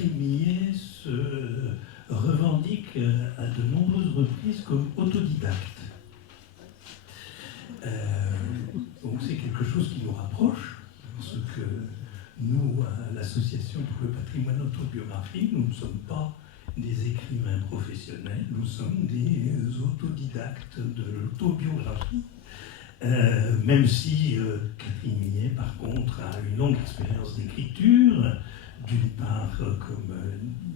Catherine Millet se revendique à de nombreuses reprises comme autodidacte. Donc c'est quelque chose qui nous rapproche, parce que nous, à l'Association pour le patrimoine autobiographique, nous ne sommes pas des écrivains professionnels, nous sommes des autodidactes de l'autobiographie. Même si Catherine Millet, par contre, a une longue expérience d'écriture, d'une part comme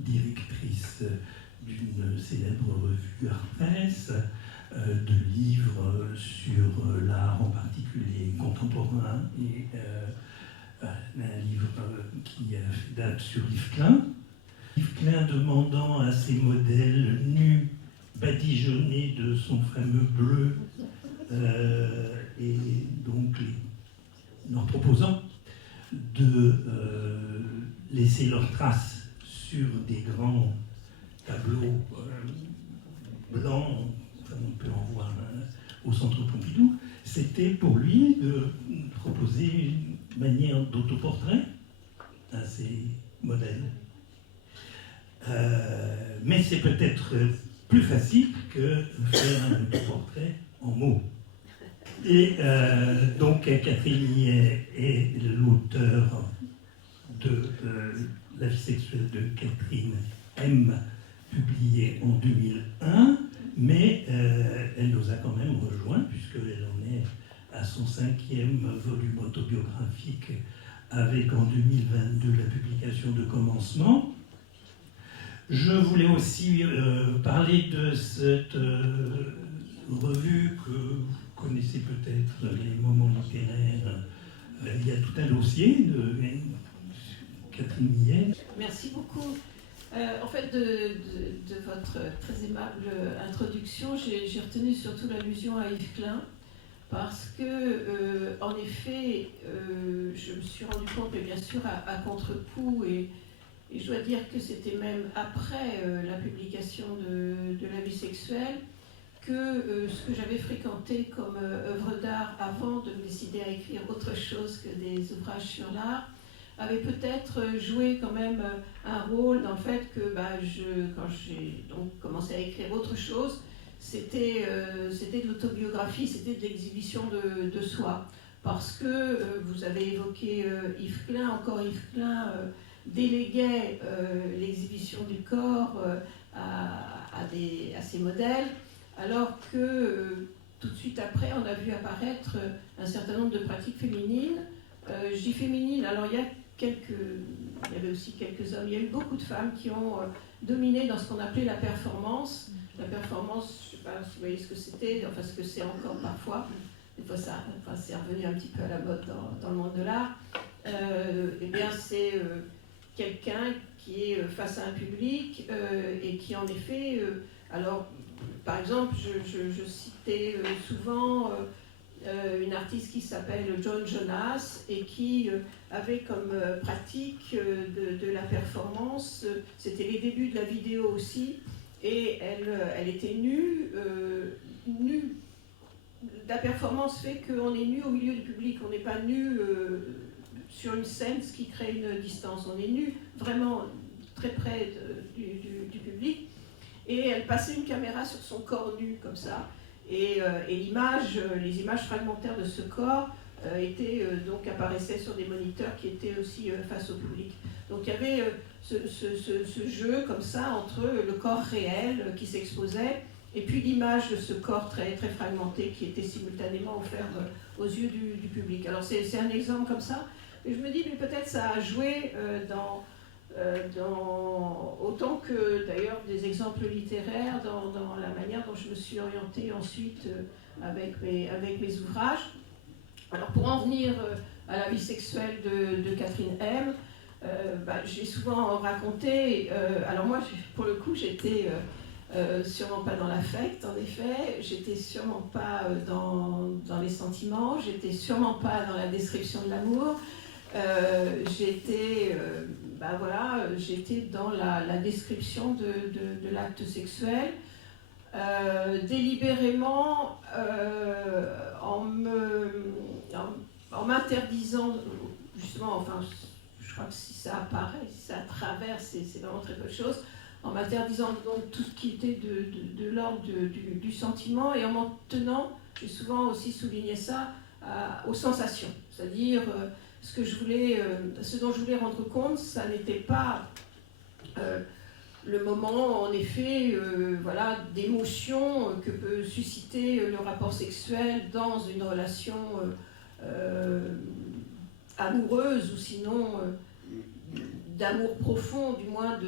directrice d'une célèbre revue Arthès, de livres sur l'art en particulier contemporain, et un livre qui fait date sur Yves Klein. Yves Klein demandant à ses modèles nus, badigeonnés de son fameux bleu, et donc leur proposant de laisser leurs traces sur des grands tableaux blancs, comme on peut en voir au Centre Pompidou, c'était pour lui de proposer une manière d'autoportrait à ses modèles. Mais c'est peut-être plus facile que faire un autoportrait en mots. Et donc Catherine Millet est l'auteur de La vie sexuelle de Catherine M, publié en 2001, mais elle nous a quand même rejoint, puisqu'elle en est à son 5e volume autobiographique, avec en 2022 la publication de Commencement. Je voulais aussi parler de cette revue que vous connaissez peut-être, les moments littéraires. Il y a tout un dossier de Catherine Millet. Merci beaucoup. En fait, de votre très aimable introduction, j'ai retenu surtout l'allusion à Yves Klein, parce que, en effet, je me suis rendu compte, mais bien sûr à contre-coup, et je dois dire que c'était même après la publication de La vie sexuelle, que ce que j'avais fréquenté comme œuvre d'art avant de me décider à écrire autre chose que des ouvrages sur l'art, avait peut-être joué quand même un rôle dans le fait que quand j'ai donc commencé à écrire autre chose, c'était de l'autobiographie, c'était de l'exhibition de soi. Parce que vous avez évoqué Yves Klein, encore Yves Klein déléguait l'exhibition du corps à ses modèles, alors que tout de suite après, on a vu apparaître un certain nombre de pratiques féminines. Je dis féminines, alors il y avait aussi quelques hommes, il y a eu beaucoup de femmes qui ont dominé dans ce qu'on appelait la performance. La performance, je ne sais pas si vous voyez ce que c'était, enfin ce que c'est encore parfois, des fois c'est revenu un petit peu à la mode dans le monde de l'art. Eh bien c'est quelqu'un qui est face à un public et qui en effet, alors par exemple je citais souvent une artiste qui s'appelle Joan Jonas et qui avait comme pratique de la performance, c'était les débuts de la vidéo aussi, et elle était nue. La performance fait qu'on est nu au milieu du public, on n'est pas nu sur une scène, ce qui crée une distance. On est nu vraiment très près du public, et elle passait une caméra sur son corps nu comme ça. Et les images fragmentaires de ce corps donc apparaissaient sur des moniteurs qui étaient aussi face au public. Donc il y avait ce jeu comme ça entre le corps réel qui s'exposait et puis l'image de ce corps très, très fragmenté qui était simultanément offert aux yeux du public. Alors c'est un exemple comme ça, et je me dis mais peut-être ça a joué autant que d'ailleurs des exemples littéraires dans la manière dont je me suis orientée ensuite avec mes ouvrages. Alors pour en venir à La vie sexuelle de Catherine M, j'ai souvent raconté, alors moi pour le coup j'étais sûrement pas dans l'affect en effet, j'étais sûrement pas dans les sentiments, j'étais sûrement pas dans la description de l'amour, j'étais dans la description de l'acte sexuel, délibérément en m'interdisant, justement, enfin, je crois que si ça apparaît, si ça traverse, c'est vraiment très peu de choses, en m'interdisant donc tout ce qui était de l'ordre du sentiment et en m'en tenant, j'ai souvent aussi souligné ça, aux sensations. C'est-à-dire, ce dont je voulais rendre compte, ça n'était pas le moment, en effet, voilà, d'émotion que peut susciter le rapport sexuel dans une relation amoureuse ou sinon d'amour profond, du moins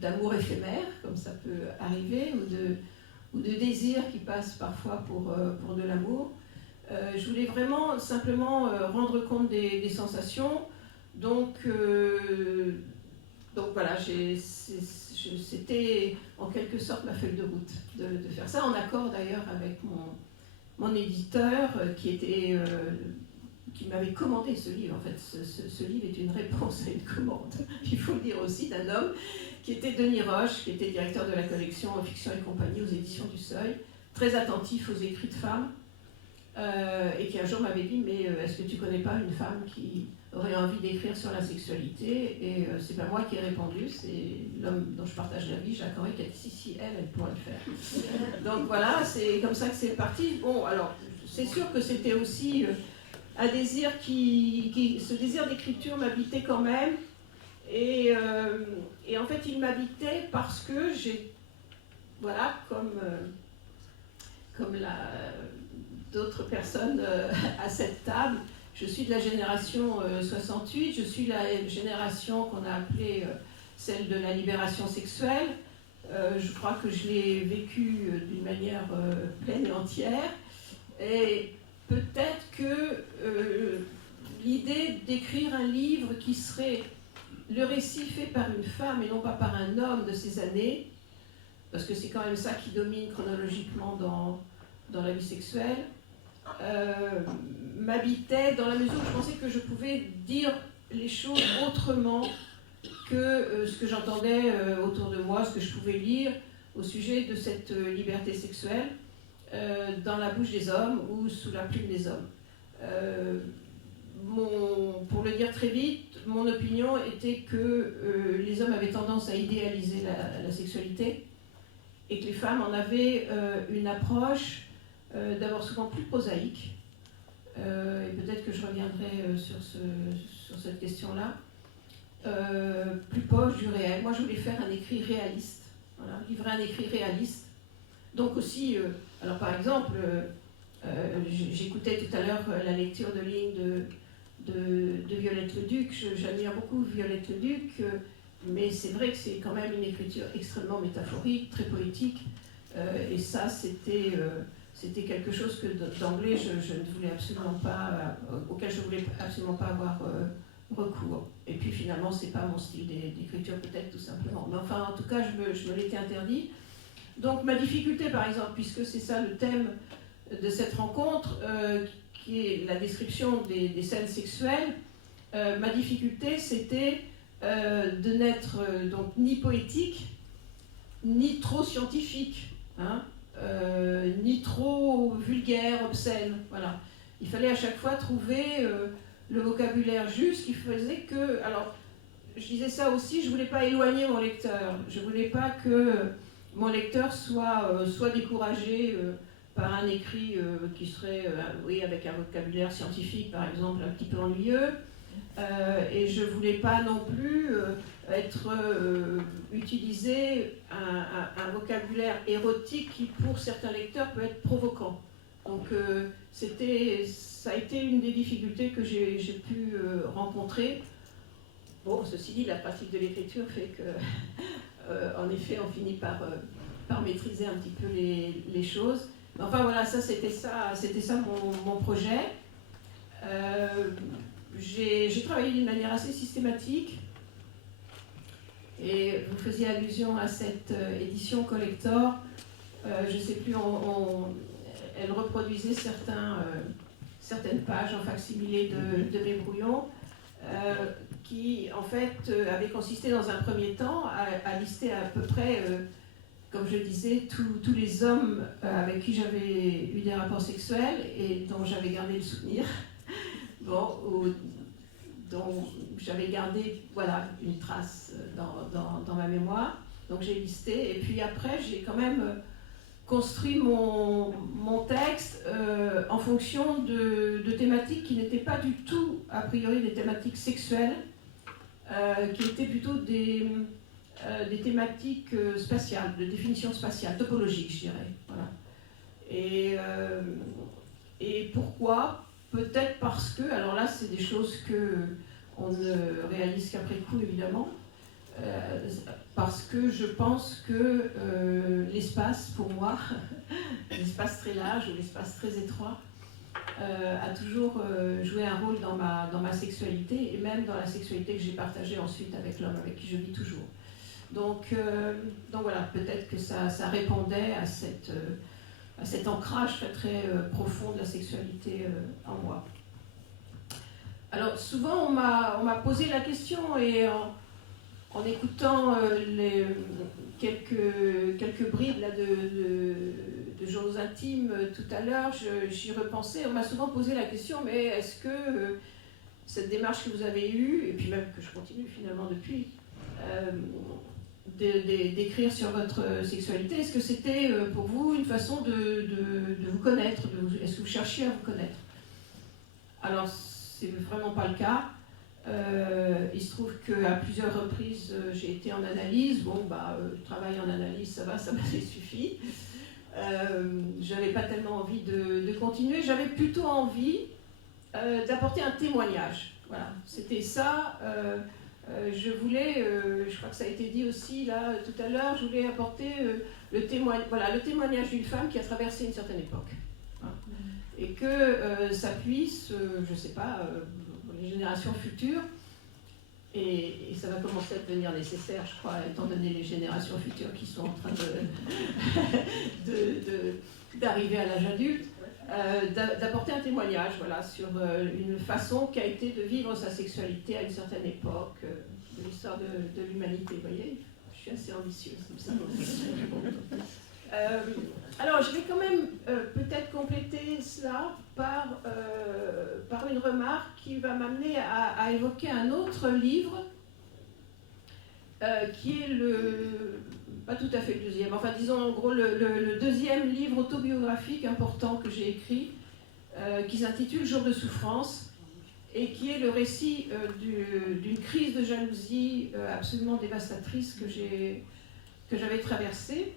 d'amour éphémère, comme ça peut arriver, ou de désir qui passe parfois pour de l'amour. Je voulais vraiment simplement rendre compte des sensations. Donc voilà, c'était en quelque sorte ma feuille de route de faire ça, en accord d'ailleurs avec mon éditeur qui m'avait commandé ce livre. En fait, ce livre est une réponse à une commande, il faut le dire aussi, d'un homme qui était Denis Roche, qui était directeur de la collection Fiction et compagnie aux éditions du Seuil, très attentif aux écrits de femmes, et qui un jour m'avait dit « Mais est-ce que tu connais pas une femme qui aurait envie d'écrire sur la sexualité ?» Et c'est pas moi qui ai répondu, c'est l'homme dont je partage la vie, Jacques Henry, qui a dit « Si, elle pourrait le faire. » Donc voilà, c'est comme ça que c'est parti. Bon, alors, c'est sûr que c'était aussi un désir ce désir d'écriture m'habitait quand même. Et en fait, il m'habitait parce que voilà, comme d'autres personnes à cette table, je suis de la génération 68, je suis la génération qu'on a appelée celle de la libération sexuelle. Je crois que je l'ai vécue d'une manière pleine et entière. Et peut-être que l'idée d'écrire un livre qui serait le récit fait par une femme et non pas par un homme de ces années, parce que c'est quand même ça qui domine chronologiquement dans la vie sexuelle, m'habitait dans la mesure où je pensais que je pouvais dire les choses autrement que ce que j'entendais autour de moi, ce que je pouvais lire au sujet de cette liberté sexuelle dans la bouche des hommes ou sous la plume des hommes. Pour le dire très vite, mon opinion était que les hommes avaient tendance à idéaliser la sexualité et que les femmes en avaient une approche d'abord souvent plus prosaïque, et peut-être que je reviendrai sur cette question-là, plus proche du réel. Moi, je voulais faire un écrit réaliste, voilà, livrer un écrit réaliste. Donc aussi, alors par exemple, j'écoutais tout à l'heure la lecture de lignes de Violette Leduc. J'admire beaucoup Violette Leduc, mais c'est vrai que c'est quand même une écriture extrêmement métaphorique, très poétique, et ça, c'était quelque chose que d'emblée je ne voulais absolument pas, auquel je ne voulais absolument pas avoir recours. Et puis finalement, c'est pas mon style d'écriture peut-être tout simplement. Mais enfin, en tout cas, je me l'étais interdit. Donc ma difficulté, par exemple, puisque c'est ça le thème de cette rencontre, qui est la description des scènes sexuelles, ma difficulté, c'était de n'être donc ni poétique, ni trop scientifique, hein, ni trop vulgaire, obscène. Voilà. Il fallait à chaque fois trouver le vocabulaire juste qui faisait que... Alors, je disais ça aussi, je ne voulais pas éloigner mon lecteur. Je ne voulais pas que mon lecteur soit découragé par un écrit qui serait, oui, avec un vocabulaire scientifique, par exemple, un petit peu ennuyeux. Et je ne voulais pas non plus utiliser un vocabulaire érotique qui, pour certains lecteurs, peut être provoquant. Donc, ça a été une des difficultés que j'ai pu rencontrer. Bon, ceci dit, la pratique de l'écriture fait que, en effet, on finit par maîtriser un petit peu les choses. Mais enfin, voilà, c'était ça mon projet. J'ai travaillé d'une manière assez systématique, et vous faisiez allusion à cette édition collector. Je ne sais plus, elle reproduisait certaines pages en facsimilé de mes brouillons, qui en fait avaient consisté dans un premier temps à lister à peu près, comme je disais, tous les hommes avec qui j'avais eu des rapports sexuels et dont j'avais gardé le souvenir. Bon, dont j'avais gardé voilà, une trace dans ma mémoire. Donc j'ai listé, et puis après j'ai quand même construit mon texte en fonction de thématiques qui n'étaient pas du tout, a priori, des thématiques sexuelles, qui étaient plutôt des thématiques spatiales, de définition spatiale, topologique, je dirais. Voilà. Et pourquoi ? Peut-être parce que, alors là, c'est des choses qu'on ne réalise qu'après coup, évidemment, parce que je pense que l'espace, pour moi, l'espace très large ou l'espace très étroit, a toujours joué un rôle dans ma sexualité, et même dans la sexualité que j'ai partagée ensuite avec l'homme avec qui je vis toujours. Donc voilà, peut-être que ça répondait à cet ancrage très, très profond de la sexualité en moi. Alors souvent on m'a posé la question, et en écoutant quelques bribes là, de journaux intimes tout à l'heure, j'y repensais. On m'a souvent posé la question, mais est-ce que cette démarche que vous avez eue, et puis même que je continue finalement depuis, d'écrire sur votre sexualité, est-ce que c'était pour vous une façon de vous connaître, est-ce que vous cherchiez à vous connaître? Alors c'est vraiment pas le cas. Il se trouve qu'à plusieurs reprises j'ai été en analyse. Bon, le travail en analyse, ça m'avait suffi. J'avais pas tellement envie de continuer. J'avais plutôt envie d'apporter un témoignage. Voilà, c'était ça. Je voulais, je crois que ça a été dit aussi là tout à l'heure, je voulais apporter le témoignage d'une femme qui a traversé une certaine époque. Voilà. Et que ça puisse, je sais pas, pour les générations futures, et ça va commencer à devenir nécessaire, je crois, étant donné les générations futures qui sont en train d'arriver à l'âge adulte, d'apporter un témoignage, voilà, sur une façon qu'a été de vivre sa sexualité à une certaine époque de l'histoire de l'humanité. Vous voyez, je suis assez ambitieuse, c'est ça. Alors, je vais quand même peut-être compléter cela par une remarque qui va m'amener à évoquer un autre livre qui est pas tout à fait le deuxième, enfin disons en gros le deuxième livre autobiographique important que j'ai écrit, qui s'intitule Jour de souffrance, et qui est le récit d'une crise de jalousie absolument dévastatrice que j'avais traversée.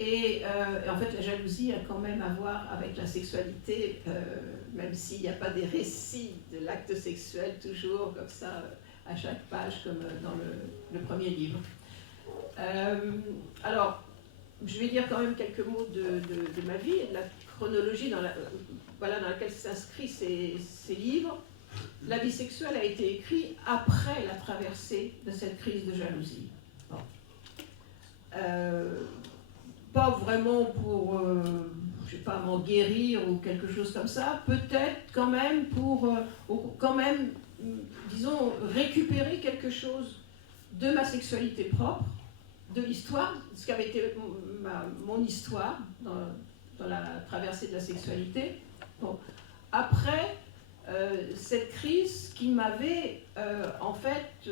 Et en fait, la jalousie a quand même à voir avec la sexualité, même s'il n'y a pas des récits de l'acte sexuel toujours comme ça à chaque page, comme dans le premier livre. Alors, je vais dire quand même quelques mots de ma vie et de la chronologie dans laquelle s'inscrivent ces livres. La vie sexuelle a été écrite après la traversée de cette crise de jalousie. Bon. Pas vraiment pour, je sais pas, m'en guérir ou quelque chose comme ça, peut-être quand même pour, disons, récupérer quelque chose de ma sexualité propre, de l'histoire, ce qu'avait été mon histoire dans la traversée de la sexualité. Bon. Après cette crise qui m'avait en fait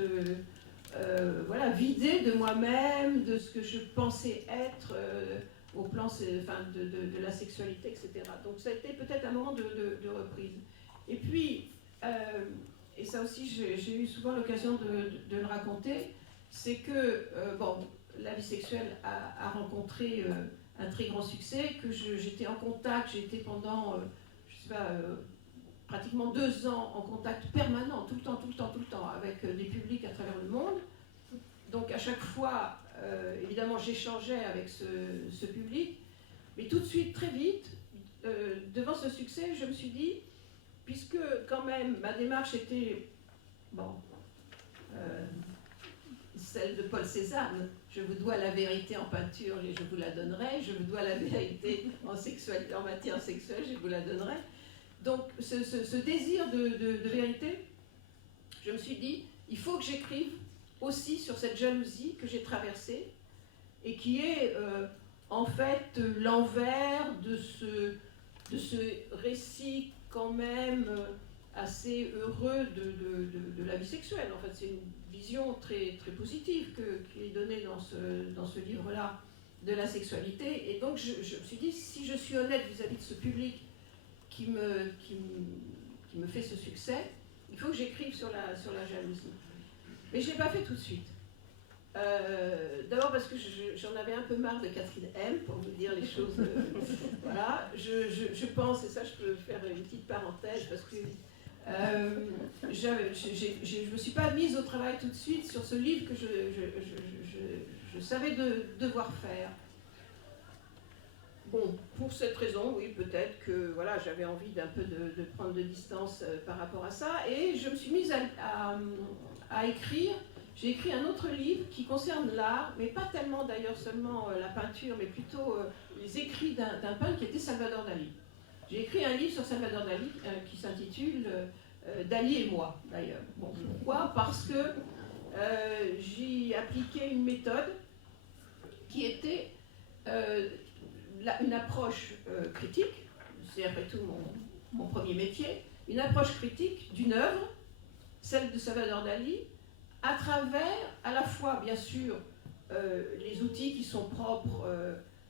vidé de moi-même, de ce que je pensais être au plan de la sexualité, etc. Donc ça a été peut-être un moment de reprise. Et puis, et ça aussi j'ai eu souvent l'occasion de le raconter, c'est que la vie sexuelle a rencontré un très grand succès, que j'étais en contact, j'ai été pendant, je sais pas, pratiquement 2 ans en contact permanent, tout le temps, avec des publics à travers le monde. Donc à chaque fois, évidemment, j'échangeais avec ce public, mais tout de suite, très vite, devant ce succès, je me suis dit, puisque quand même ma démarche était, celle de Paul Cézanne, je vous dois la vérité en peinture et je vous la donnerai, je vous dois la vérité en matière sexuelle, je vous la donnerai. Donc ce désir de vérité, je me suis dit, il faut que j'écrive aussi sur cette jalousie que j'ai traversée et qui est en fait l'envers de ce récit quand même assez heureux de la vie sexuelle. En fait, c'est une vision très, très positive qui est donnée dans ce livre-là de la sexualité. Et donc, je me suis dit, si je suis honnête vis-à-vis de ce public qui me fait ce succès, il faut que j'écrive sur la jalousie. Mais je ne l'ai pas fait tout de suite. D'abord parce que j'en avais un peu marre de Catherine M, pour vous dire les choses. Voilà, je pense, et ça je peux faire une petite parenthèse, parce que je ne me suis pas mise au travail tout de suite sur ce livre que je savais devoir faire. Bon, pour cette raison, oui, peut-être que voilà, j'avais envie d'un peu de prendre de distance par rapport à ça, et je me suis mise à écrire. J'ai écrit un autre livre qui concerne l'art, mais pas tellement d'ailleurs seulement la peinture, mais plutôt les écrits d'un peintre qui était Salvador Dali. J'ai écrit un livre sur Salvador Dali qui s'intitule Dali et moi, d'ailleurs. Bon, pourquoi ? Parce que j'y appliquais une méthode qui était une approche critique, c'est après tout mon premier métier, une approche critique d'une œuvre, celle de Salvador Dali, à travers, à la fois, bien sûr, les outils qui sont propres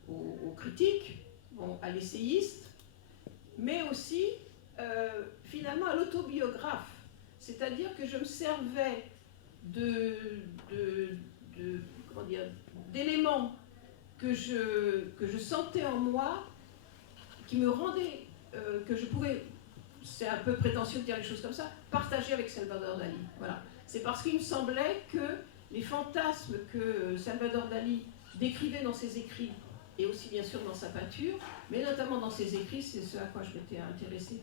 aux critiques, à l'essayiste, mais aussi, finalement, à l'autobiographe. C'est-à-dire que je me servais d'éléments que je sentais en moi, qui me rendaient, que je pouvais, c'est un peu prétentieux de dire les choses comme ça, partager avec Salvador Dali. Voilà. C'est parce qu'il me semblait que les fantasmes que Salvador Dali décrivait dans ses écrits, et aussi bien sûr dans sa peinture, mais notamment dans ses écrits, c'est ce à quoi je m'étais intéressée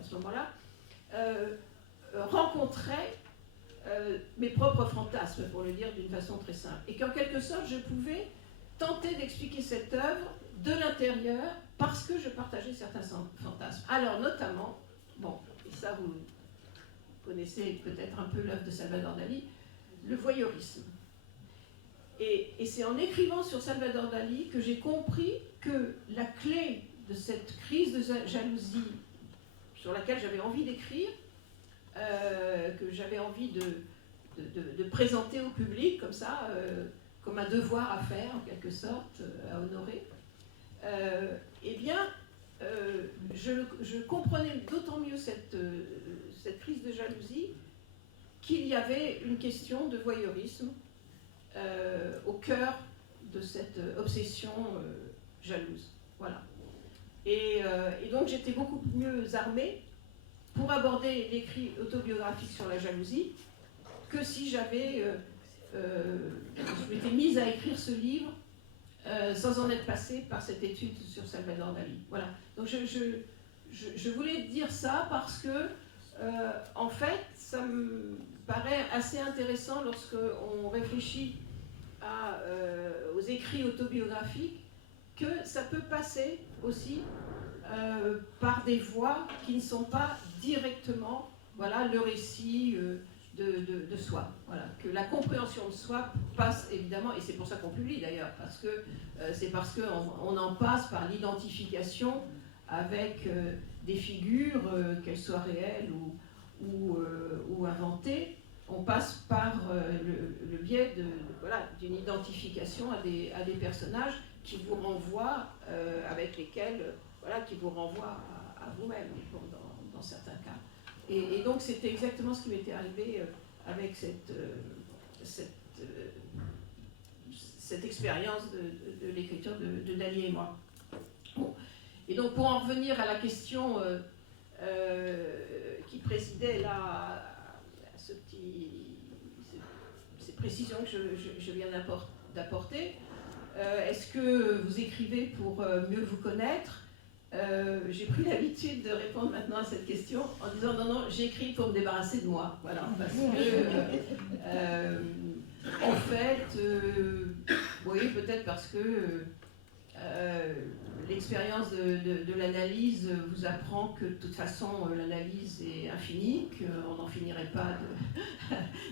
à ce moment-là, rencontraient mes propres fantasmes, pour le dire d'une façon très simple. Et qu'en quelque sorte, je pouvais tenter d'expliquer cette œuvre de l'intérieur parce que je partageais certains fantasmes. Alors, notamment, bon, et ça vous connaissez peut-être un peu l'œuvre de Salvador Dali, le voyeurisme. Et c'est en écrivant sur Salvador Dali que j'ai compris que la clé de cette crise de jalousie sur laquelle j'avais envie d'écrire, que j'avais envie de présenter au public comme ça, comme un devoir à faire en quelque sorte, à honorer, eh bien, je comprenais d'autant mieux cette crise de jalousie qu'il y avait une question de voyeurisme au cœur de cette obsession jalouse. Voilà. Et donc j'étais beaucoup mieux armée pour aborder l'écrit autobiographique sur la jalousie que si je m'étais mise à écrire ce livre sans en être passée par cette étude sur Salvador Dali. Voilà. Donc je voulais dire ça parce que, en fait, ça me paraît assez intéressant lorsque on réfléchit aux écrits autobiographiques, que ça peut passer aussi par des voies qui ne sont pas directement, voilà, le récit de soi. Voilà. Que la compréhension de soi passe évidemment, et c'est pour ça qu'on publie d'ailleurs, parce que c'est parce qu'on en passe par l'identification avec des figures, qu'elles soient réelles ou inventées. On passe par le biais d'une identification à des personnages qui vous renvoient, avec lesquels, qui vous renvoient à vous-même dans certains cas. Et donc c'était exactement ce qui m'était arrivé avec cette expérience de l'écriture de Dali et moi. Bon. Et donc pour en revenir à la question qui présidait là à ces précisions que je viens d'apporter, est-ce que vous écrivez pour mieux vous connaître ? J'ai pris l'habitude de répondre maintenant à cette question en disant non, j'écris pour me débarrasser de moi. Voilà, parce que, en fait, oui, peut-être parce que l'expérience de l'analyse vous apprend que de toute façon l'analyse est infinie, qu'on n'en finirait pas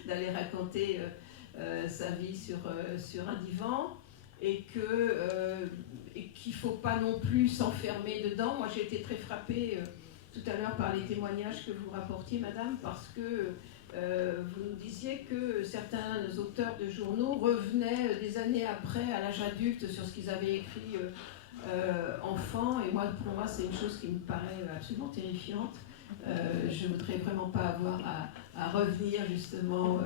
d'aller raconter sa vie sur un divan. Et qu'il ne faut pas non plus s'enfermer dedans. Moi, j'ai été très frappée tout à l'heure par les témoignages que vous rapportiez, madame, parce que vous nous disiez que certains auteurs de journaux revenaient des années après, à l'âge adulte, sur ce qu'ils avaient écrit enfant. Et moi, pour moi, c'est une chose qui me paraît absolument terrifiante. Je ne voudrais vraiment pas avoir à revenir justement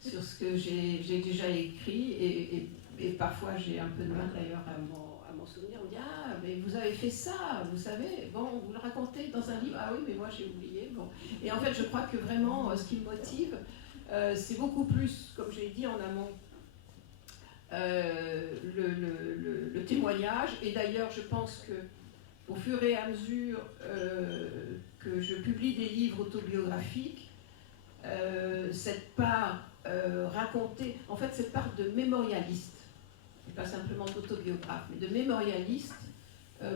sur ce que j'ai déjà écrit. Et parfois, j'ai un peu de mal d'ailleurs à m'en souvenir. On me dit, ah, mais vous avez fait ça, vous savez, bon, vous le racontez dans un livre, ah oui, mais moi j'ai oublié. Bon. Et en fait, je crois que vraiment, ce qui me motive, c'est beaucoup plus, comme j'ai dit en amont, le témoignage. Et d'ailleurs, je pense que au fur et à mesure que je publie des livres autobiographiques, cette part racontée, en fait, cette part de mémorialiste, et pas simplement d'autobiographe, mais de mémorialiste,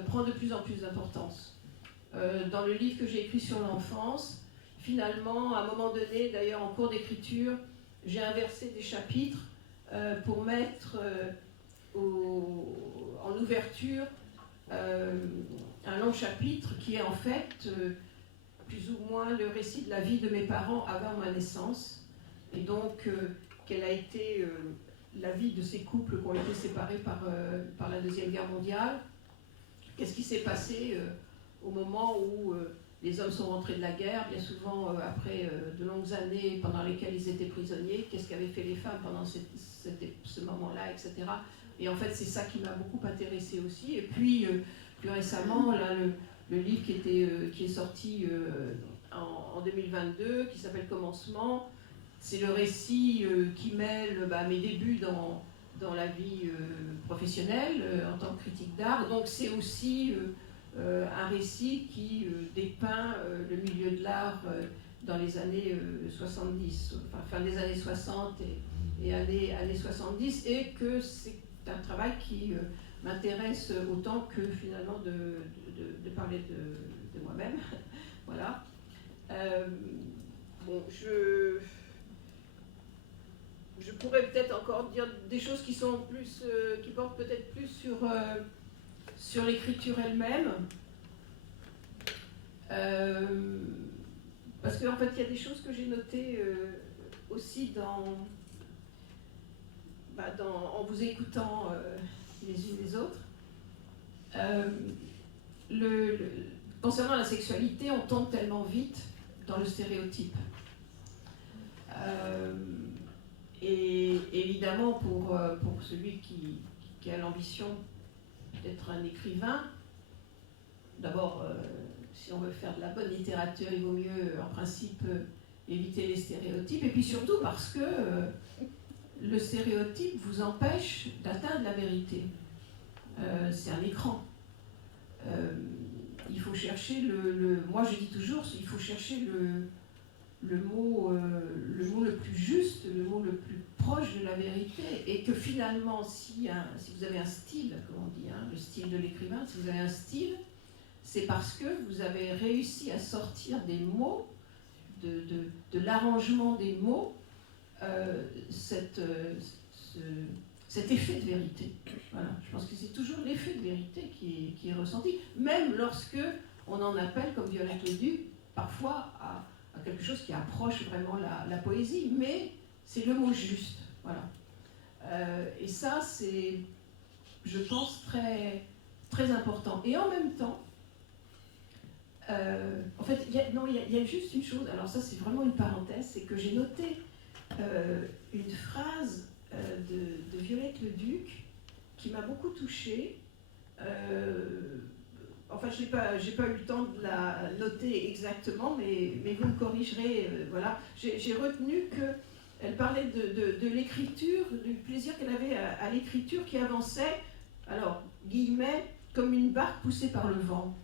prend de plus en plus d'importance. Dans le livre que j'ai écrit sur l'enfance, finalement, à un moment donné, d'ailleurs en cours d'écriture, j'ai inversé des chapitres pour mettre en ouverture un long chapitre qui est en fait plus ou moins le récit de la vie de mes parents avant ma naissance, et donc quelle a été la vie de ces couples qui ont été séparés par la Deuxième Guerre mondiale. Qu'est-ce qui s'est passé au moment où les hommes sont rentrés de la guerre, bien souvent après de longues années pendant lesquelles ils étaient prisonniers, qu'est-ce qu'avaient fait les femmes pendant ce moment-là, etc. Et en fait, c'est ça qui m'a beaucoup intéressée aussi. Et puis, plus récemment, là, le livre qui est sorti en 2022, qui s'appelle Commencement, c'est le récit qui mêle mes débuts dans la vie professionnelle en tant que critique d'art. Donc c'est aussi un récit qui dépeint le milieu de l'art dans les années 70, enfin fin des années 60 et années 70, et que c'est un travail qui m'intéresse autant que finalement de parler de moi-même. Voilà. Bon, je pourrais peut-être encore dire des choses qui sont plus, qui portent peut-être plus sur l'écriture elle-même. Parce qu'en fait, il y a des choses que j'ai notées aussi en vous écoutant les unes les autres. Concernant la sexualité, on tombe tellement vite dans le stéréotype. Et évidemment, pour celui qui a l'ambition d'être un écrivain, d'abord, si on veut faire de la bonne littérature, il vaut mieux, en principe, éviter les stéréotypes. Et puis surtout parce que le stéréotype vous empêche d'atteindre la vérité. C'est un écran. Il faut chercher moi, je dis toujours, il faut chercher le mot le plus juste, le mot le plus proche de la vérité, et que finalement, si vous avez un style, comme on dit, le style de l'écrivain, si vous avez un style, c'est parce que vous avez réussi à sortir des mots, de l'arrangement des mots, cet effet de vérité. Voilà. Je pense que c'est toujours l'effet de vérité qui est ressenti, même lorsque on en appelle, comme Violette Leduc, parfois à quelque chose qui approche vraiment la poésie, mais c'est le mot juste. Voilà. Et ça, c'est, je pense, très, très important. Et en même temps, en fait, il y a juste une chose, alors ça c'est vraiment une parenthèse, c'est que j'ai noté une phrase de Violette Leduc qui m'a beaucoup touchée. Enfin, je n'ai pas eu le temps de la noter exactement, mais vous me corrigerez. Voilà. J'ai retenu qu'elle parlait de l'écriture, du plaisir qu'elle avait à l'écriture qui avançait, alors, guillemets, comme une barque poussée par le vent.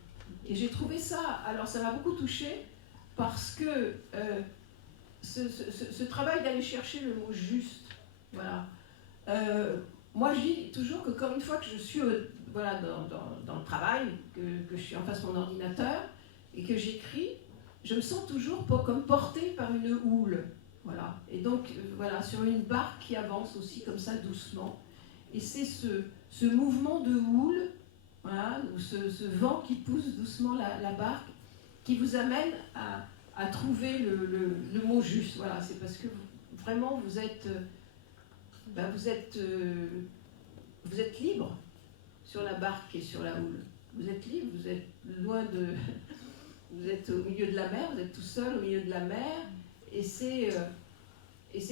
Et j'ai trouvé ça, alors ça m'a beaucoup touchée, parce que ce travail d'aller chercher le mot juste, voilà. Moi, je dis toujours que comme une fois que je suis dans le travail, que je suis en face de mon ordinateur et que j'écris, je me sens toujours comme portée par une houle. Voilà. Et donc, voilà, sur une barque qui avance aussi comme ça doucement. Et c'est ce mouvement de houle, voilà, ou ce vent qui pousse doucement la barque, qui vous amène à trouver le mot juste. Voilà, c'est parce que vraiment vous êtes libre sur la barque et sur la houle. Vous êtes libre, vous êtes loin de... Vous êtes au milieu de la mer, vous êtes tout seul au milieu de la mer, et c'est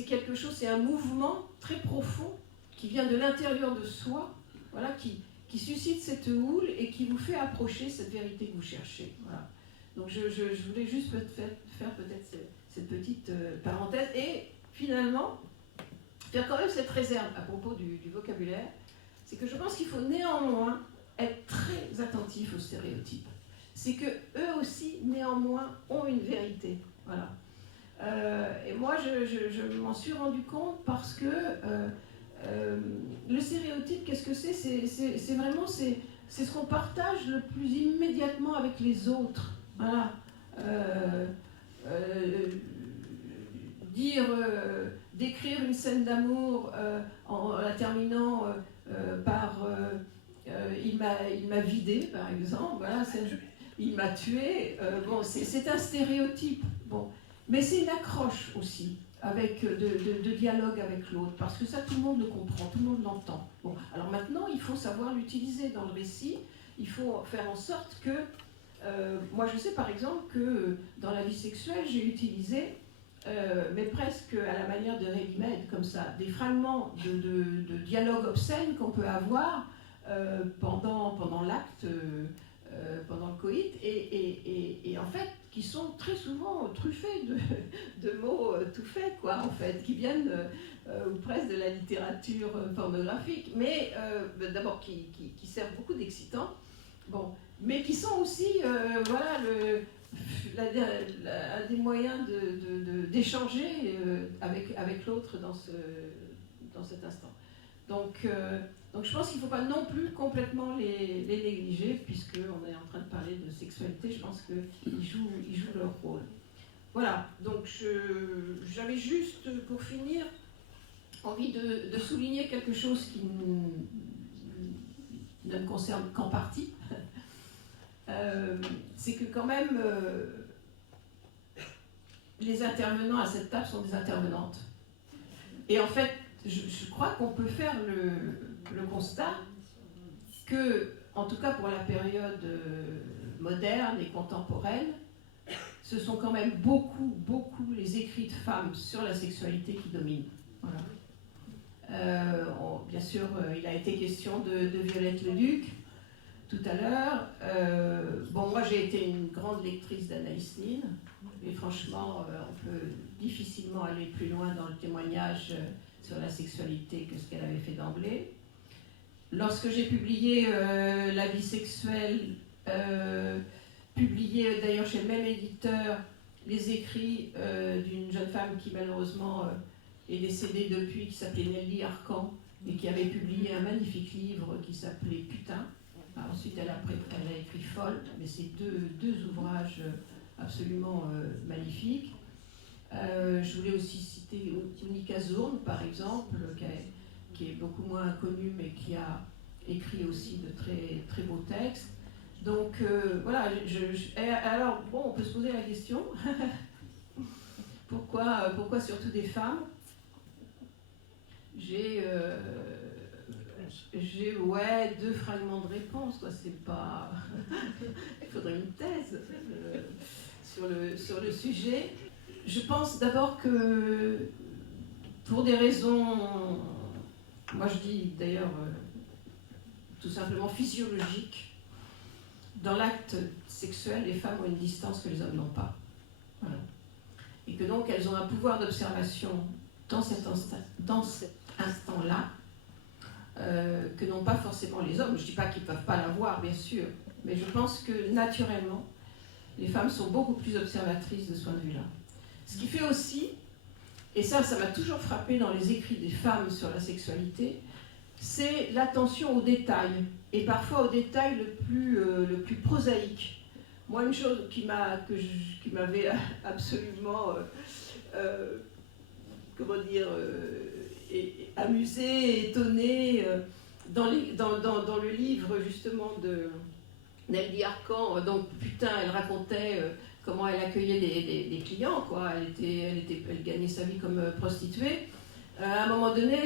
quelque chose, c'est un mouvement très profond qui vient de l'intérieur de soi, voilà, qui suscite cette houle et qui vous fait approcher cette vérité que vous cherchez. Voilà. Donc je voulais juste faire peut-être cette petite parenthèse, et finalement, faire quand même cette réserve à propos du vocabulaire, c'est que je pense qu'il faut néanmoins être très attentif aux stéréotypes. C'est qu'eux aussi, néanmoins, ont une vérité. Voilà. Et moi, je m'en suis rendu compte parce que le stéréotype, qu'est-ce que c'est ? C'est vraiment c'est ce qu'on partage le plus immédiatement avec les autres. Voilà. Décrire une scène d'amour en la terminant par il m'a vidé, par exemple. Voilà, il m'a tué. Bon, c'est un stéréotype. Bon. Mais c'est une accroche aussi, avec de dialogue avec l'autre, parce que ça, tout le monde le comprend, tout le monde l'entend. Bon, alors maintenant, il faut savoir l'utiliser dans le récit. Il faut faire en sorte que... moi, je sais par exemple que dans la vie sexuelle, j'ai utilisé, mais presque à la manière de ready-made, comme ça, des fragments de dialogue obscène qu'on peut avoir pendant l'acte, pendant le coït, et en fait, qui sont très souvent truffés de mots tout faits, quoi, en fait, qui viennent ou presque de la littérature pornographique, mais d'abord qui servent beaucoup d'excitants, bon, mais qui sont aussi, voilà, un des moyens d'échanger avec l'autre dans cet instant. Donc je pense qu'il ne faut pas non plus complètement les négliger, puisqu'on est en train de parler de sexualité, je pense qu'ils jouent leur rôle. Voilà, donc j'avais juste, pour finir, envie de souligner quelque chose qui ne me concerne qu'en partie. C'est que quand même, les intervenants à cette table sont des intervenantes. Et en fait, je crois qu'on peut faire le constat que, en tout cas pour la période moderne et contemporaine, ce sont quand même beaucoup les écrits de femmes sur la sexualité qui dominent. Voilà. Bien sûr, il a été question de Violette Leduc tout à l'heure. Bon, moi j'ai été une grande lectrice d'Anaïs Nin, et franchement, on peut difficilement aller plus loin dans le témoignage sur la sexualité que ce qu'elle avait fait d'emblée. Lorsque j'ai publié La vie sexuelle, publié d'ailleurs chez le même éditeur, les écrits d'une jeune femme qui malheureusement est décédée depuis, qui s'appelait Nelly Arcan, et qui avait publié un magnifique livre qui s'appelait Putain. Alors, ensuite, elle a écrit Folle, mais c'est deux ouvrages absolument magnifiques. Je voulais aussi citer Monica Zorn, par exemple, qui est beaucoup moins connue, mais qui a écrit aussi de très, très beaux textes. Donc, voilà, alors, bon, on peut se poser la question, pourquoi surtout des femmes ? J'ai deux fragments de réponse, quoi. C'est pas... Il faudrait une thèse sur le sujet. Je pense d'abord que, pour des raisons, moi je dis d'ailleurs tout simplement physiologiques, dans l'acte sexuel, les femmes ont une distance que les hommes n'ont pas. Voilà. Et que donc elles ont un pouvoir d'observation dans cet instant-là, que n'ont pas forcément les hommes. Je ne dis pas qu'ils ne peuvent pas l'avoir, bien sûr, mais je pense que naturellement, les femmes sont beaucoup plus observatrices de ce point de vue-là. Ce qui fait aussi, et ça m'a toujours frappé dans les écrits des femmes sur la sexualité, c'est l'attention aux détails, et parfois aux détails le plus prosaïque. Moi, une chose qui m'avait absolument, amusée, étonnée, dans le livre justement Nelly Arcan, donc putain, elle racontait comment elle accueillait des clients, quoi. Elle gagnait sa vie comme prostituée. À un moment donné,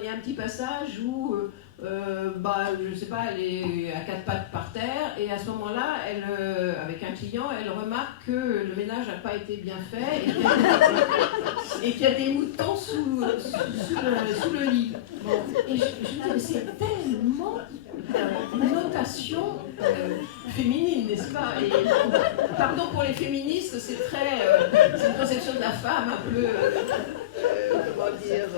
il y a un petit passage où, je sais pas, elle est à quatre pattes par terre, et à ce moment-là, avec un client, elle remarque que le ménage n'a pas été bien fait et qu'il y a des moutons sous le lit. Bon. Et je dis, mais c'est tellement une notation féminine, n'est-ce pas? Et pardon pour les féministes, c'est une conception de la femme un peu, comment dire,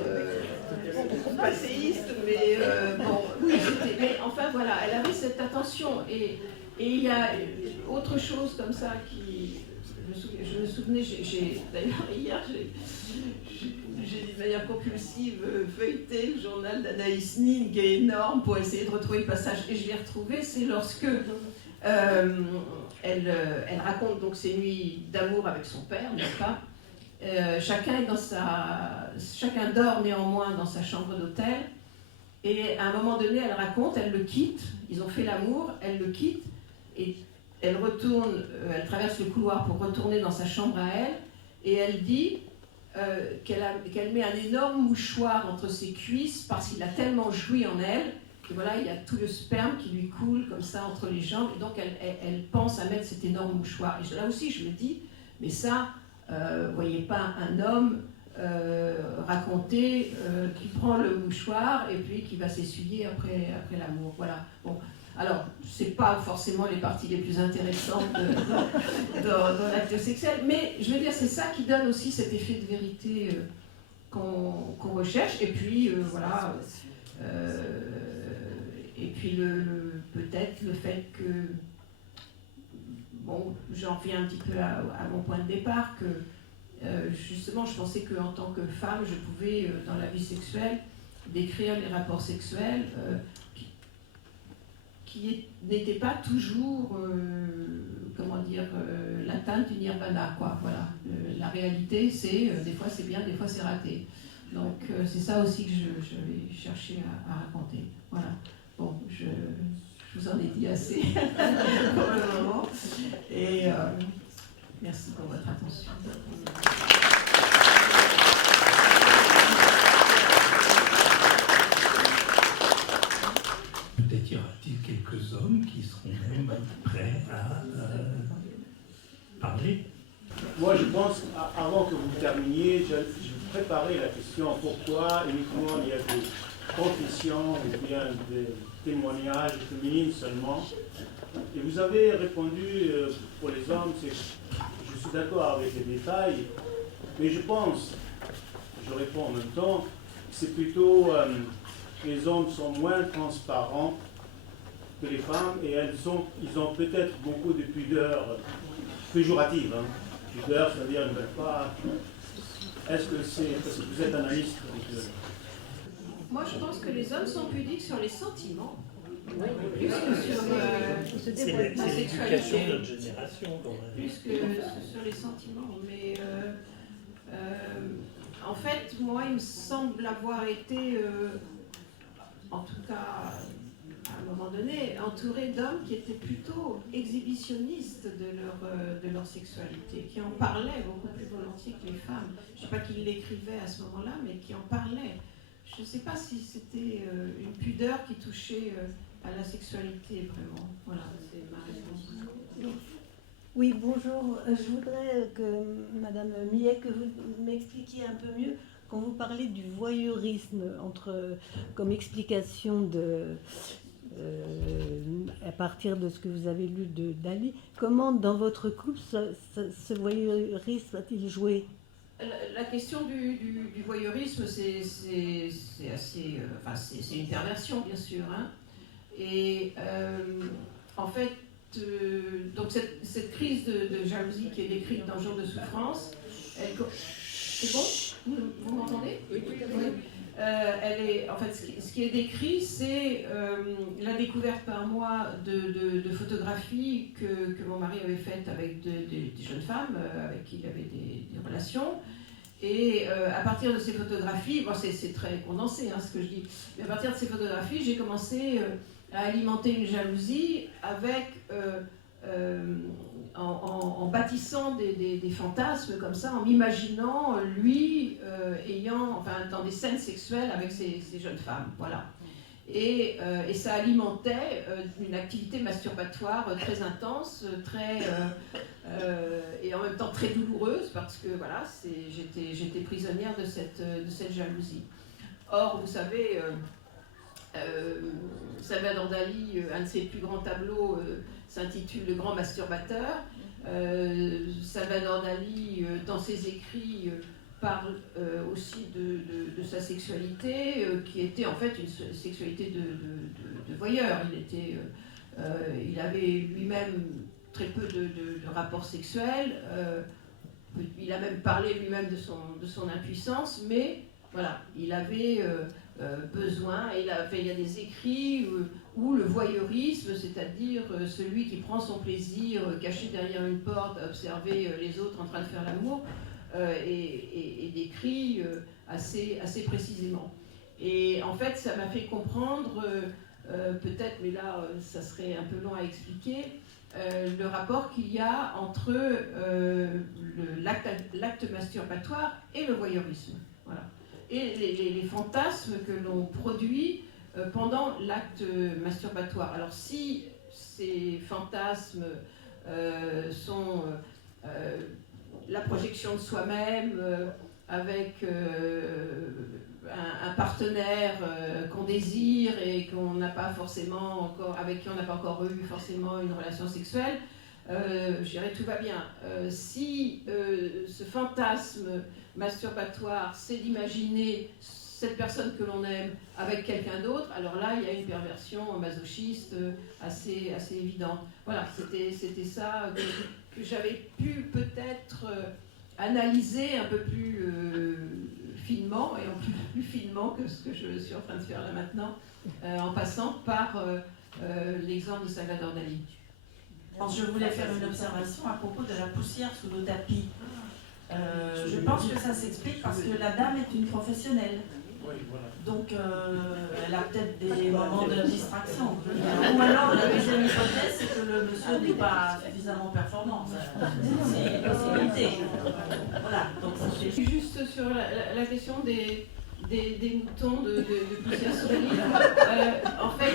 passéiste, mais bon, oui, mais enfin voilà, elle avait cette attention, et il y a autre chose comme ça qui, je me souvenais, d'ailleurs hier, j'ai de manière compulsive feuilleté le journal d'Anaïs Nin, qui est énorme, pour essayer de retrouver le passage, et je l'ai retrouvé, c'est lorsque elle raconte donc ses nuits d'amour avec son père, n'est-ce pas? Chacun dort néanmoins dans sa chambre d'hôtel, et à un moment donné elle raconte, elle le quitte, ils ont fait l'amour, elle le quitte, et elle retourne, elle traverse le couloir pour retourner dans sa chambre à elle, et elle dit qu'elle met un énorme mouchoir entre ses cuisses parce qu'il a tellement joui en elle, que voilà, il y a tout le sperme qui lui coule comme ça entre les jambes, et donc elle pense à mettre cet énorme mouchoir. Et là aussi je me dis, mais ça, voyez pas un homme raconter qui prend le mouchoir et puis qui va s'essuyer après l'amour. Voilà. Bon. Alors, c'est pas forcément les parties les plus intéressantes dans l'acte sexuel, mais je veux dire, c'est ça qui donne aussi cet effet de vérité qu'on recherche. Et puis, voilà. Et puis, peut-être le fait que, bon, j'en reviens un petit peu à mon point de départ, que justement, je pensais qu'en tant que femme, je pouvais, dans la vie sexuelle, décrire les rapports sexuels qui n'étaient pas toujours, l'atteinte du nirvana, quoi. Voilà. La réalité, c'est, des fois c'est bien, des fois c'est raté. Donc, c'est ça aussi que je vais chercher à raconter. Voilà. Bon, je vous en ai dit assez pour le moment. Et merci pour votre attention. Peut-être y aura-t-il quelques hommes qui seront même prêts à parler. Moi, je pense, avant que vous terminiez, je préparais la question pourquoi uniquement il y a des confessions ou bien des témoignages féminines seulement. Et vous avez répondu pour les hommes, je suis d'accord avec les détails, mais je pense, je réponds en même temps, c'est plutôt les hommes sont moins transparents que les femmes et ils ont peut-être beaucoup de pudeur péjorative. Hein. Pudeur, c'est-à-dire ils ne veulent pas. Est-ce que c'est parce que vous êtes analyste? Moi, je pense que les hommes sont pudiques sur les sentiments. Plus que sur la sexualité. De notre génération, quand même. Plus que sur les sentiments. Mais en fait, moi, il me semble avoir été, en tout cas, à un moment donné, entourée d'hommes qui étaient plutôt exhibitionnistes de leur sexualité, qui en parlaient beaucoup plus volontiers que les femmes. Je ne sais pas qu'ils l'écrivaient à ce moment-là, mais qui en parlaient. Je ne sais pas si c'était une pudeur qui touchait à la sexualité, vraiment. Voilà, c'est ma réponse. Oui, bonjour. Je voudrais que, Madame Millet, que vous m'expliquiez un peu mieux, quand vous parlez du voyeurisme, comme explication à partir de ce que vous avez lu de Dali, comment dans votre couple ce voyeurisme a-t-il joué? La question du voyeurisme, c'est assez, c'est une perversion, bien sûr. Hein. Et en fait, donc cette crise de jalousie qui est décrite dans Jour de souffrance, c'est bon? Vous m'entendez? Oui. En fait, ce qui est décrit, c'est la découverte par moi de photographies que mon mari avait faites avec des jeunes femmes avec qui il avait des relations. Et à partir de ces photographies, bon, c'est très condensé ce que je dis, mais à partir de ces photographies, j'ai commencé a alimenté une jalousie en bâtissant des fantasmes comme ça, en m'imaginant lui dans des scènes sexuelles avec ces jeunes femmes, voilà. Et ça alimentait une activité masturbatoire très intense, et en même temps très douloureuse, parce que voilà, j'étais prisonnière de cette jalousie. Or, vous savez, Salvador Dali, un de ses plus grands tableaux s'intitule Le Grand Masturbateur. Salvador Dali, dans ses écrits, parle aussi de sa sexualité, qui était en fait une sexualité de voyeur. Il avait lui-même très peu de rapports sexuels. Il a même parlé lui-même de son impuissance, mais voilà, il avait besoin. Il y a des écrits où le voyeurisme, c'est-à-dire celui qui prend son plaisir caché derrière une porte à observer les autres en train de faire l'amour, est décrit assez précisément. Et en fait, ça m'a fait comprendre, peut-être, mais là, ça serait un peu long à expliquer, le rapport qu'il y a entre l'acte masturbatoire et le voyeurisme. Voilà. Et les fantasmes que l'on produit pendant l'acte masturbatoire. Alors si ces fantasmes sont la projection de soi-même avec un partenaire qu'on désire et qu'on n'a pas forcément encore, avec qui on n'a pas encore eu forcément une relation sexuelle, je dirais tout va bien. Si ce fantasme masturbatoire, c'est d'imaginer cette personne que l'on aime avec quelqu'un d'autre, alors là, il y a une perversion masochiste assez évidente. Voilà, c'était ça que j'avais pu peut-être analyser un peu plus finement, et en plus finement que ce que je suis en train de faire là maintenant, en passant par l'exemple de Salvador Dali. Alors, je voulais faire une observation à propos de la poussière sous le tapis. Je pense que ça s'explique parce que la dame est une professionnelle. Donc, elle a peut-être des moments de distraction. Ou alors, la deuxième hypothèse, c'est que le monsieur n'est pas suffisamment performant. C'est une possibilité. Voilà. Donc, c'est juste sur la question des moutons de poussière sur le livre. En fait,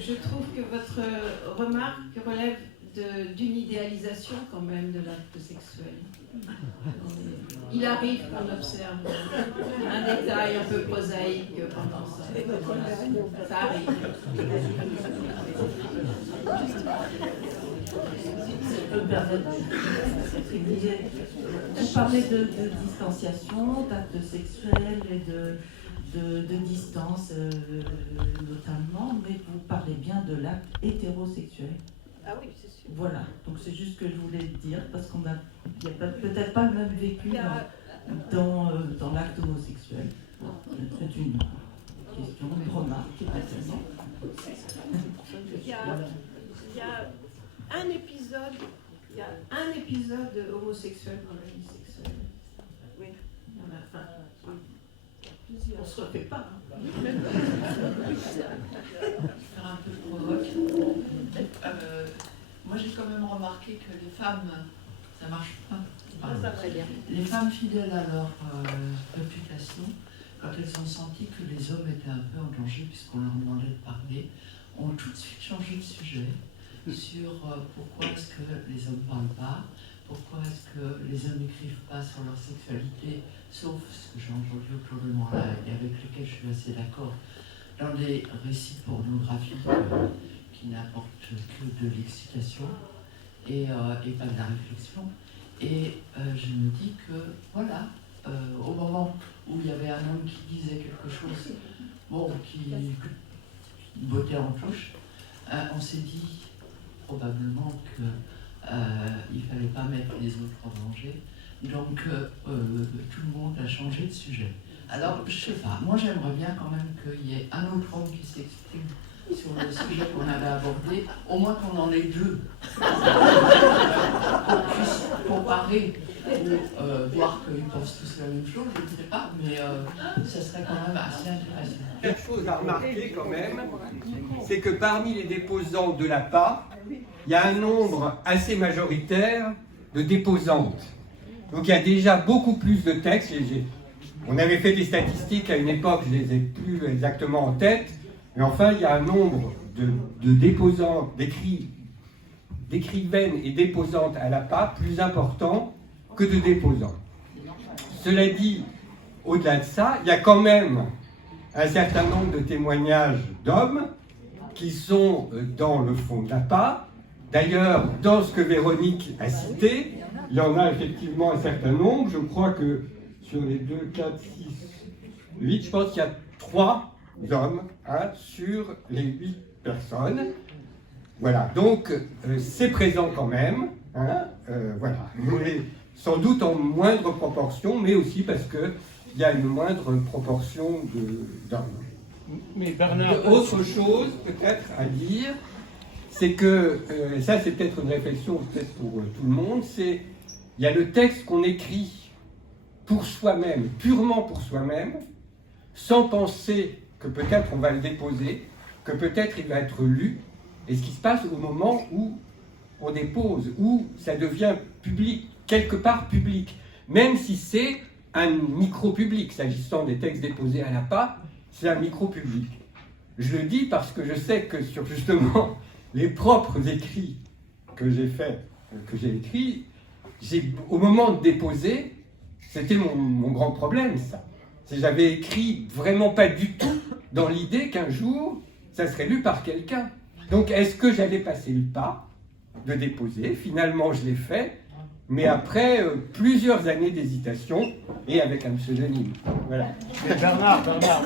je trouve que votre remarque relève d'une idéalisation quand même de l'acte sexuel. Il arrive qu'on observe un détail un peu prosaïque pendant ça. Ça arrive. Vous parlez de distanciation, d'actes sexuels et de distance notamment, mais vous parlez bien de l'acte hétérosexuel. Ah oui, c'est sûr. Voilà, donc c'est juste ce que je voulais dire, parce qu'il n'y a peut-être pas le même vécu dans l'acte homosexuel. C'est une question, une remarque. Il y a un épisode homosexuel dans la vie sexuelle. Oui. Il y en a on ne se refait pas. Faire un peu provoque. Moi j'ai quand même remarqué que les femmes, ça marche pas. Les femmes fidèles à leur réputation, quand elles ont senti que les hommes étaient un peu en danger puisqu'on leur demandait de parler, ont tout de suite changé de sujet sur pourquoi est-ce que les hommes ne parlent pas, pourquoi est-ce que les hommes n'écrivent pas sur leur sexualité, sauf ce que j'ai entendu autour de moi là, et avec lequel je suis assez d'accord, dans les récits pornographiques qui n'apportent que de l'excitation et pas de la réflexion. Et je me dis que, voilà, au moment où il y avait un homme qui disait quelque chose, une beauté en touche, on s'est dit probablement qu'il ne fallait pas mettre les autres en danger. Donc, tout le monde a changé de sujet. Alors, je sais pas, moi j'aimerais bien quand même qu'il y ait un autre homme qui s'exprime sur le sujet qu'on avait abordé, au moins qu'on en ait deux, qu'on puisse comparer, ou voir qu'ils pensent tous la même chose, je ne sais pas, mais ça serait quand même assez intéressant. Quelque chose à remarquer quand même, c'est que parmi les déposants de l'APA, il y a un nombre assez majoritaire de déposantes. Donc il y a déjà beaucoup plus de textes. On avait fait des statistiques à une époque, je ne les ai plus exactement en tête, mais enfin il y a un nombre de déposantes, d'écrivaines et déposantes à l'APA plus important que de déposants. Cela dit, au-delà de ça, il y a quand même un certain nombre de témoignages d'hommes qui sont dans le fond de l'APA. D'ailleurs, dans ce que Véronique a cité, il y en a effectivement un certain nombre. Je crois que sur les 2, 4, 6, 8, je pense qu'il y a 3 hommes sur les 8 personnes. Voilà, donc c'est présent quand même. Voilà. Mais sans doute en moindre proportion, mais aussi parce qu'il y a une moindre proportion d'hommes. Mais Bernard... Autre chose peut-être à dire, c'est que, et ça c'est peut-être une réflexion peut-être pour tout le monde, c'est il y a le texte qu'on écrit pour soi-même, purement pour soi-même, sans penser que peut-être on va le déposer, que peut-être il va être lu, et ce qui se passe au moment où on dépose, où ça devient public, quelque part public, même si c'est un micro-public, s'agissant des textes déposés à l'APA, c'est un micro-public. Je le dis parce que je sais que sur justement les propres écrits que j'ai faits, que j'ai écrits, au moment de déposer, c'était mon grand problème, ça. J'avais écrit vraiment pas du tout dans l'idée qu'un jour, ça serait lu par quelqu'un. Donc, est-ce que j'allais passer le pas de déposer? Finalement, je l'ai fait, mais après plusieurs années d'hésitation et avec un pseudonyme. Voilà. Mais Bernard,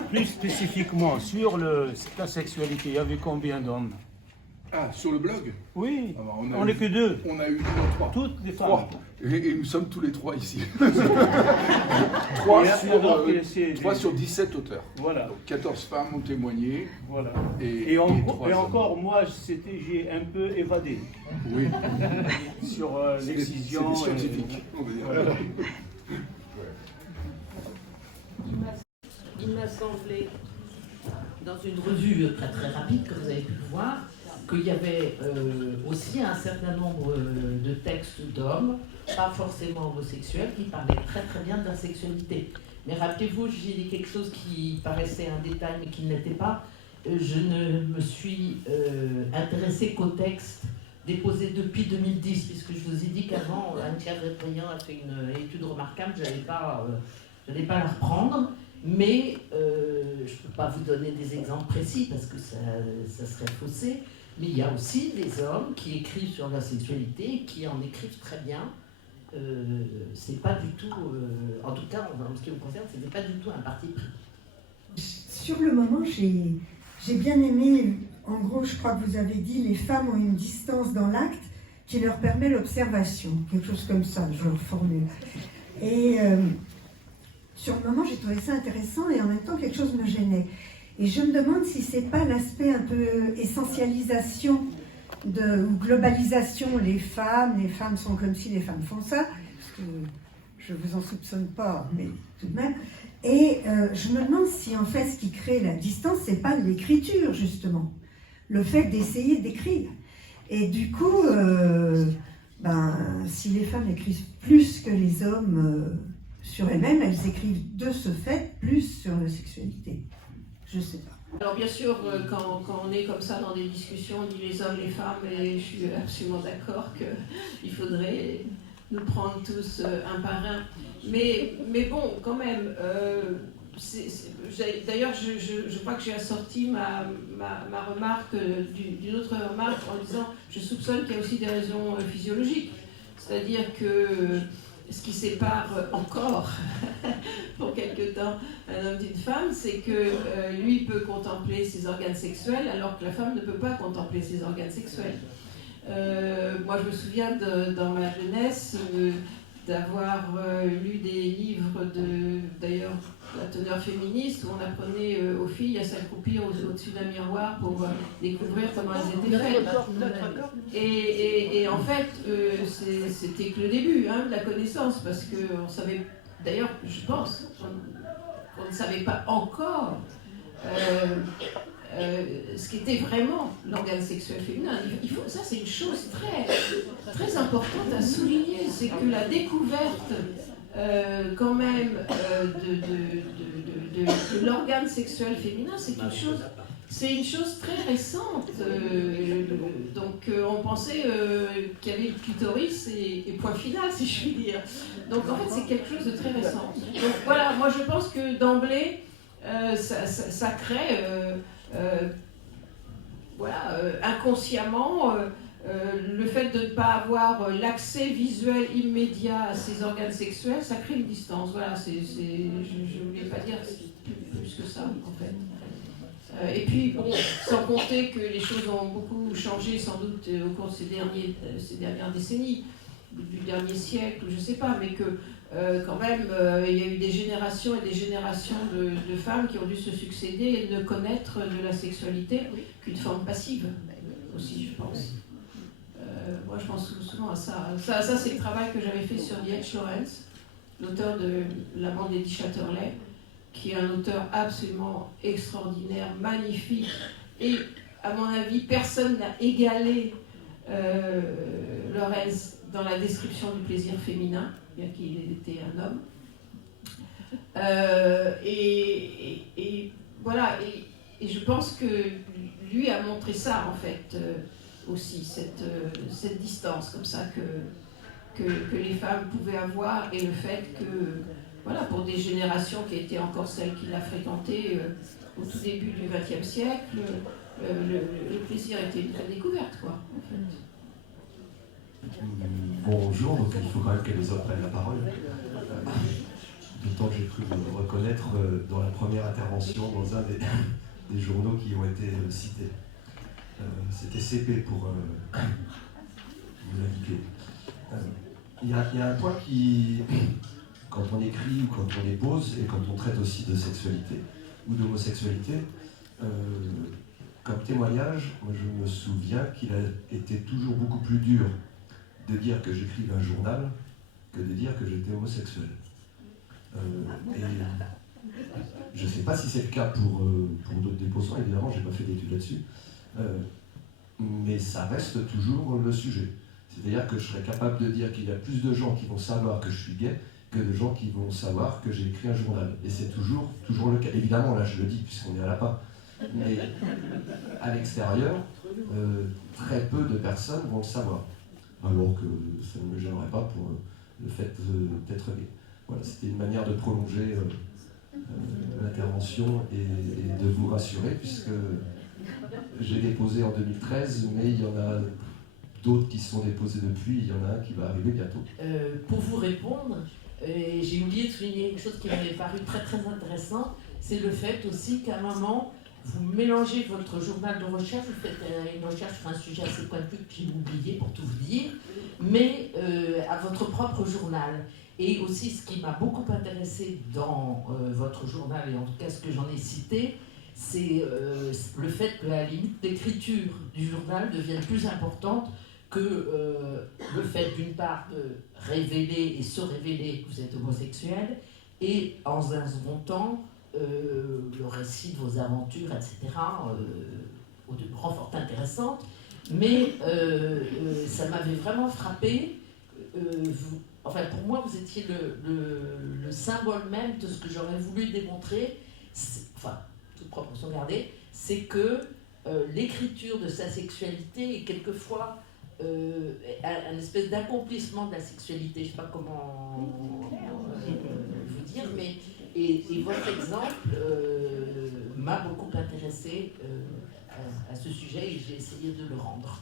plus spécifiquement, sur ta sexualité, il y avait combien d'hommes? Ah, sur le blog? Oui, Alors, on n'est que 2. On a eu 3. Toutes les femmes. 3. Et nous sommes tous les 3 ici. 3 sur 17 auteurs. Voilà. Donc 14 femmes ont témoigné. Voilà. Et encore, moi, j'ai un peu évadé. Oui. Sur l'excision. C'est scientifique, on va dire. Voilà. Il m'a semblé, dans une revue très très rapide que vous avez pu voir, qu'il y avait aussi un certain nombre de textes d'hommes, pas forcément homosexuels, qui parlaient très très bien de la sexualité. Mais rappelez-vous, j'ai dit quelque chose qui paraissait un détail mais qui ne l'était pas. Je ne me suis intéressée qu'aux textes déposés depuis 2010, puisque je vous ai dit qu'avant, Anne-Claire Répriand a fait une étude remarquable, je n'allais pas la reprendre. Mais je ne peux pas vous donner des exemples précis parce que ça serait faussé. Mais il y a aussi des hommes qui écrivent sur la sexualité, qui en écrivent très bien. C'est pas du tout, en tout cas en ce qui me concerne, ce n'est pas du tout un parti pris. Sur le moment, j'ai bien aimé, en gros, je crois que vous avez dit, les femmes ont une distance dans l'acte qui leur permet l'observation, quelque chose comme ça, je le reformule. Et sur le moment, j'ai trouvé ça intéressant et en même temps, quelque chose me gênait. Et je me demande si c'est pas l'aspect un peu essentialisation ou globalisation, les femmes sont comme si les femmes font ça, parce que je vous en soupçonne pas, mais tout de même. Et je me demande si en fait ce qui crée la distance, c'est pas l'écriture justement, le fait d'essayer d'écrire. Et du coup, si les femmes écrivent plus que les hommes sur elles-mêmes, elles écrivent de ce fait plus sur la sexualité. Je sais pas. Alors bien sûr, quand on est comme ça dans des discussions, on dit les hommes, les femmes, et je suis absolument d'accord qu'il faudrait nous prendre tous un par un. Mais bon, quand même, d'ailleurs, je crois que j'ai assorti ma remarque d'une autre remarque en disant, je soupçonne qu'il y a aussi des raisons physiologiques. C'est-à-dire que ce qui sépare encore, pour quelque temps, un homme d'une femme, c'est que lui peut contempler ses organes sexuels, alors que la femme ne peut pas contempler ses organes sexuels. Moi, je me souviens, dans ma jeunesse, d'avoir lu des livres d'ailleurs la teneur féministe, où on apprenait aux filles à s'accroupir au-dessus d'un miroir pour découvrir comment elles étaient faites. Et en fait, c'était que le début de la connaissance, parce qu'on savait, d'ailleurs, je pense, qu'on ne savait pas encore ce qu'était vraiment l'organe sexuel féminin. Ça, c'est une chose très, très importante à souligner, c'est que la découverte quand même de l'organe sexuel féminin, c'est une chose très récente. Donc on pensait qu'il y avait le clitoris et point final, si je puis dire. Donc en fait, c'est quelque chose de très récent. Donc voilà, moi je pense que d'emblée, ça crée inconsciemment le fait de ne pas avoir l'accès visuel immédiat à ces organes sexuels, ça crée une distance. Voilà, je ne voulais pas dire plus que ça, en fait. Et puis, bon, sans compter que les choses ont beaucoup changé, sans doute, au cours de ces dernières décennies, du dernier siècle, je ne sais pas, mais que quand même, il y a eu des générations et des générations de femmes qui ont dû se succéder et ne connaître de la sexualité qu'une forme passive, aussi, je pense. Moi, je pense souvent à ça. Ça c'est le travail que j'avais fait sur D.H. Lawrence, l'auteur de la bande d'Eddie Chatterley, qui est un auteur absolument extraordinaire, magnifique, et à mon avis, personne n'a égalé Lawrence dans la description du plaisir féminin, bien qu'il était un homme. Et voilà, et je pense que lui a montré ça, en fait, aussi, cette distance comme ça que les femmes pouvaient avoir, et le fait que, voilà, pour des générations qui étaient encore celles qui l'a fréquenté au tout début du XXe siècle, le plaisir était une vraie découverte, quoi, en fait. Bonjour, donc il faut quand même que les hommes prennent la parole. D'autant que j'ai cru me reconnaître dans la première intervention dans un des journaux qui ont été cités. C'était CP pour vous indiquer. Il y a un point qui, quand on écrit ou quand on dépose, et quand on traite aussi de sexualité ou d'homosexualité, comme témoignage, moi je me souviens qu'il a été toujours beaucoup plus dur de dire que j'écrivais un journal que de dire que j'étais homosexuel. Et je ne sais pas si c'est le cas pour d'autres déposants, évidemment, je n'ai pas fait d'études là-dessus, mais ça reste toujours le sujet. C'est-à-dire que je serais capable de dire qu'il y a plus de gens qui vont savoir que je suis gay que de gens qui vont savoir que j'ai écrit un journal. Et c'est toujours le cas. Évidemment, là je le dis puisqu'on est à l'appât. Mais à l'extérieur, très peu de personnes vont le savoir. Alors que ça ne me gênerait pas pour le fait d'être gay. Voilà, c'était une manière de prolonger l'intervention et de vous rassurer, puisque j'ai déposé en 2013, mais il y en a d'autres qui se sont déposés depuis, il y en a un qui va arriver bientôt. Pour vous répondre, j'ai oublié de souligner une chose qui m'avait paru très très intéressant, c'est le fait aussi qu'à un moment, vous mélangez votre journal de recherche, vous faites une recherche sur un sujet assez pointu que j'ai oublié pour tout vous dire, mais à votre propre journal. Et aussi, ce qui m'a beaucoup intéressé dans votre journal, et en tout cas ce que j'en ai cité, c'est le fait que la limite d'écriture du journal devienne plus importante que le fait d'une part de révéler et se révéler que vous êtes homosexuel, et en un second temps, le récit de vos aventures, etc., au demeurant fort intéressante, mais ça m'avait vraiment frappé. Enfin, pour moi, vous étiez le symbole même de ce que j'aurais voulu démontrer, enfin, toute proportion gardée, c'est que l'écriture de sa sexualité est quelquefois un espèce d'accomplissement de la sexualité. Je ne sais pas comment vous dire, mais et votre exemple m'a beaucoup intéressé à ce sujet, et j'ai essayé de le rendre.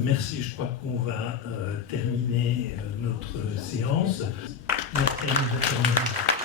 Merci, je crois qu'on va terminer notre séance. Merci à nous.